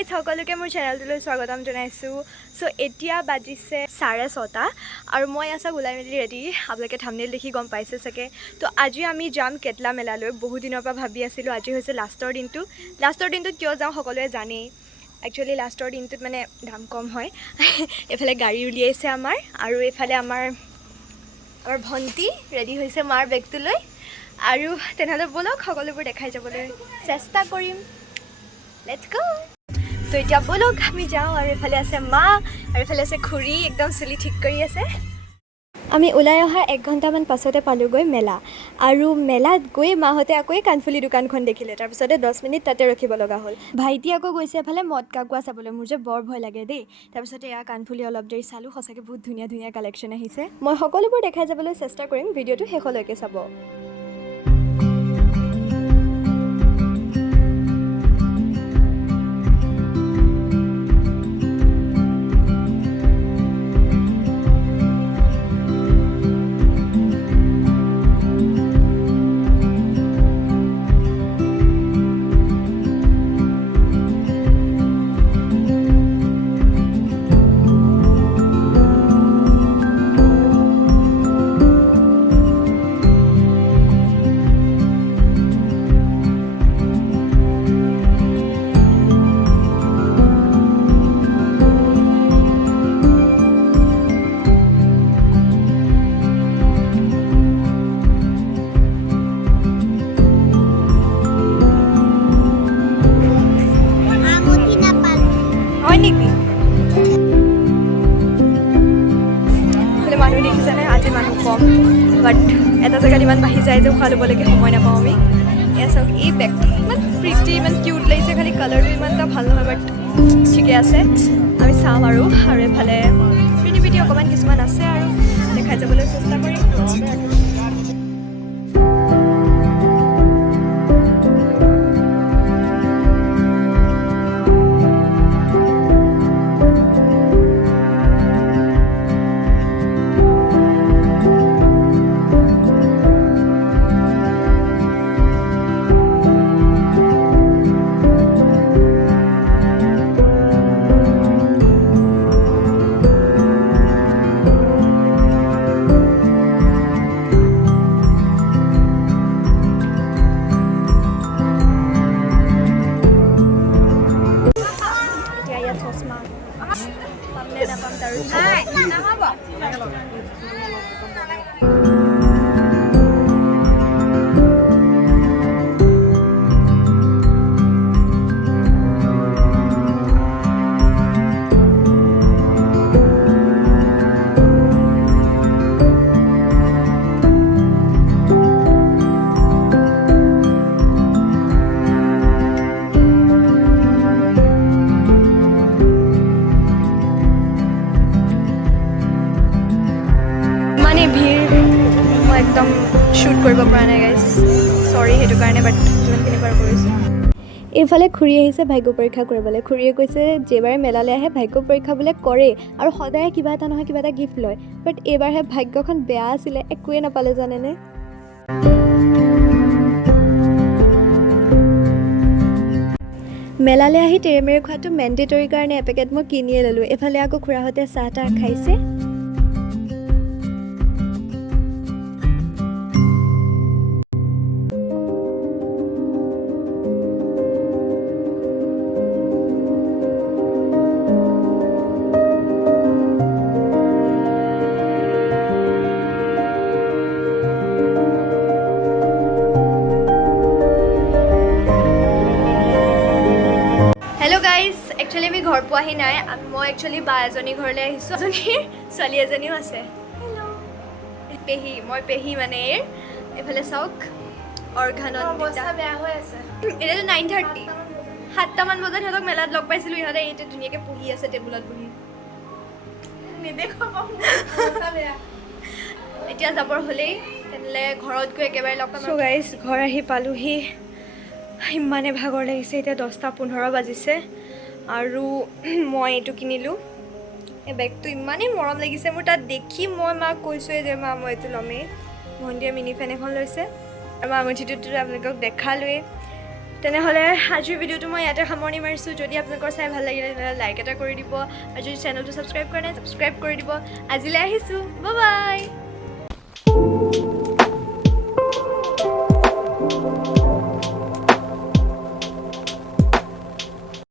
Guys সকলোকে মোৰ চেনেলটোলৈ স্বাগতম জনাইছোঁ। চ' এতিয়া বাজিছে 6:30 আৰু মই আছা ওলাই মেলি ৰেডি। আপোনালোকে থাম্বনেইল দেখি গম পাইছে চাগে। তো আজি আমি যাম কেটলা মেলালৈ। বহুত দিনৰ পৰা ভাবি আছিলোঁ আজি হৈছে লাষ্টৰ দিনটো। লাষ্টৰ দিনটোত কিয় যাওঁ সকলোৱে জানেই। একচুৱেলি লাষ্টৰ দিনটোত মানে দাম কম হয়। এইফালে গাড়ী উলিয়াইছে আমাৰ আৰু এইফালে আমাৰ ভণ্টি ৰেডি হৈছে মাৰ বেগটো লৈ। আৰু তেনেহ'লে ব'লক সকলোবোৰ দেখাই যাবলৈ চেষ্টা কৰিম। লেটছ গো। তো এতিয়া ব'লক আমি যাওঁ। আৰু এইফালে আছে মা আৰু এইফালে আছে খুৰী, একদম চুলি ঠিক কৰি আছে। আমি ওলাই অহাৰ 1 ঘণ্টামান পাছতে পালোঁগৈ মেলা। আৰু মেলাত গৈ মাহঁতে আকৌ কাণফুলি দোকানখন দেখিলে। তাৰপিছতে 10 মিনিট তাতে ৰখিব লগা হ'ল। ভাইটি আকৌ গৈছে এফালে মদ কাকুৱা চাবলৈ। মোৰ যে বৰ ভয় লাগে দেই। তাৰপিছতে এয়া কাণফুলি অলপ দেৰি চালোঁ। সঁচাকৈ বহুত ধুনীয়া ধুনীয়া কালেকশ্যন আহিছে। মই সকলোবোৰ দেখাই যাবলৈ চেষ্টা কৰিম। ভিডিঅ'টো শেষলৈকে চাব। মানুহ দেখিছেনে? আজি মানুহ কম, বাট এটা জেগাত ইমান বাঢ়ি যায় যে উশাহ ল'বলৈকে সময় নাপাওঁ আমি। এয়া চাওক, এই বেগটো ইমান প্ৰিটি, ইমান কিউট লাগিছে। খালি কালাৰটো ইমান এটা ভাল নহয়, বাট ঠিকে আছে। আমি চাম আৰু এইফালে প্ৰিটি প্ৰিটি অকণমান কিছুমান আছে আৰু দেখাই যাবলৈ চেষ্টা কৰিম। একদম শ্বুট কৰিব পৰা নাই গাইজ, চৰি সেইটো কাৰণে, বাট যিমানখিনি বাৰ কৰিছোঁ। এইফালে খুৰী আহিছে ভাগ্য পৰীক্ষা কৰিবলৈ। খুৰীয়ে কৈছে যেবাৰে মেলালৈ আহে ভাগ্য পৰীক্ষা বোলে কৰে আৰু সদায় কিবা এটা নহয় কিবা এটা গিফ্ট লয়। বাট এইবাৰহে ভাগ্যখন বেয়া আছিলে, একোৱে নাপালে জানেনে। মেলালৈ আহি তেৰেমেৰে খোৱাটো মেণ্ডেটৰী কাৰণে এপেকেট মই কিনিয়ে ল'লোঁ। এইফালে আকৌ খুৰাহঁতে চাহ তাহ খাইছে। একচুৱেলি আমি ঘৰ পোৱাহি নাই। মই একচুৱেলি বা এজনী ঘৰলৈ আহিছোঁ। এজনীৰ ছোৱালী এজনীও আছে। হেল্ল' পেহী, মই পেহী মানে এইফালে চাওক অৰ্ঘানন্দিতা বেয়া হৈ আছে। এতিয়াতো 9:30, 7টামান বজাত সিহঁতক মেলাত লগ পাইছিলোঁ। ইহঁতে এতিয়া ধুনীয়াকৈ পঢ়ি আছে টেবুলত বহি। এতিয়া যাবৰ হ'লেই, তেনেহ'লে ঘৰত গৈ একেবাৰে লগ পাম। গাইজ ঘৰ আহি পালোহি। ইমানে ভাগৰ লাগিছে। এতিয়া 10:15 বাজিছে আৰু মই এইটো কিনিলোঁ। এই বেগটো ইমানেই মৰম লাগিছে মোৰ তাত দেখি। মই মাক কৈছোঁৱে যে মা মই এইটো ল'মেই। ভণ্টিয়ে মিনি ফেন এখন লৈছে আৰু মই আঙুঠিটোতো আপোনালোকক দেখালোৱেই। তেনেহ'লে আজিৰ ভিডিঅ'টো মই ইয়াতে সামৰণি মাৰিছোঁ। যদি আপোনালোকৰ চাই ভাল লাগিলে তেনেহ'লে লাইক এটা কৰি দিব আৰু যদি চেনেলটো ছাবস্ক্ৰাইব কৰা নাই ছাবস্ক্ৰাইব কৰি দিব। আজিলৈ আহিছোঁ, বাই বাই।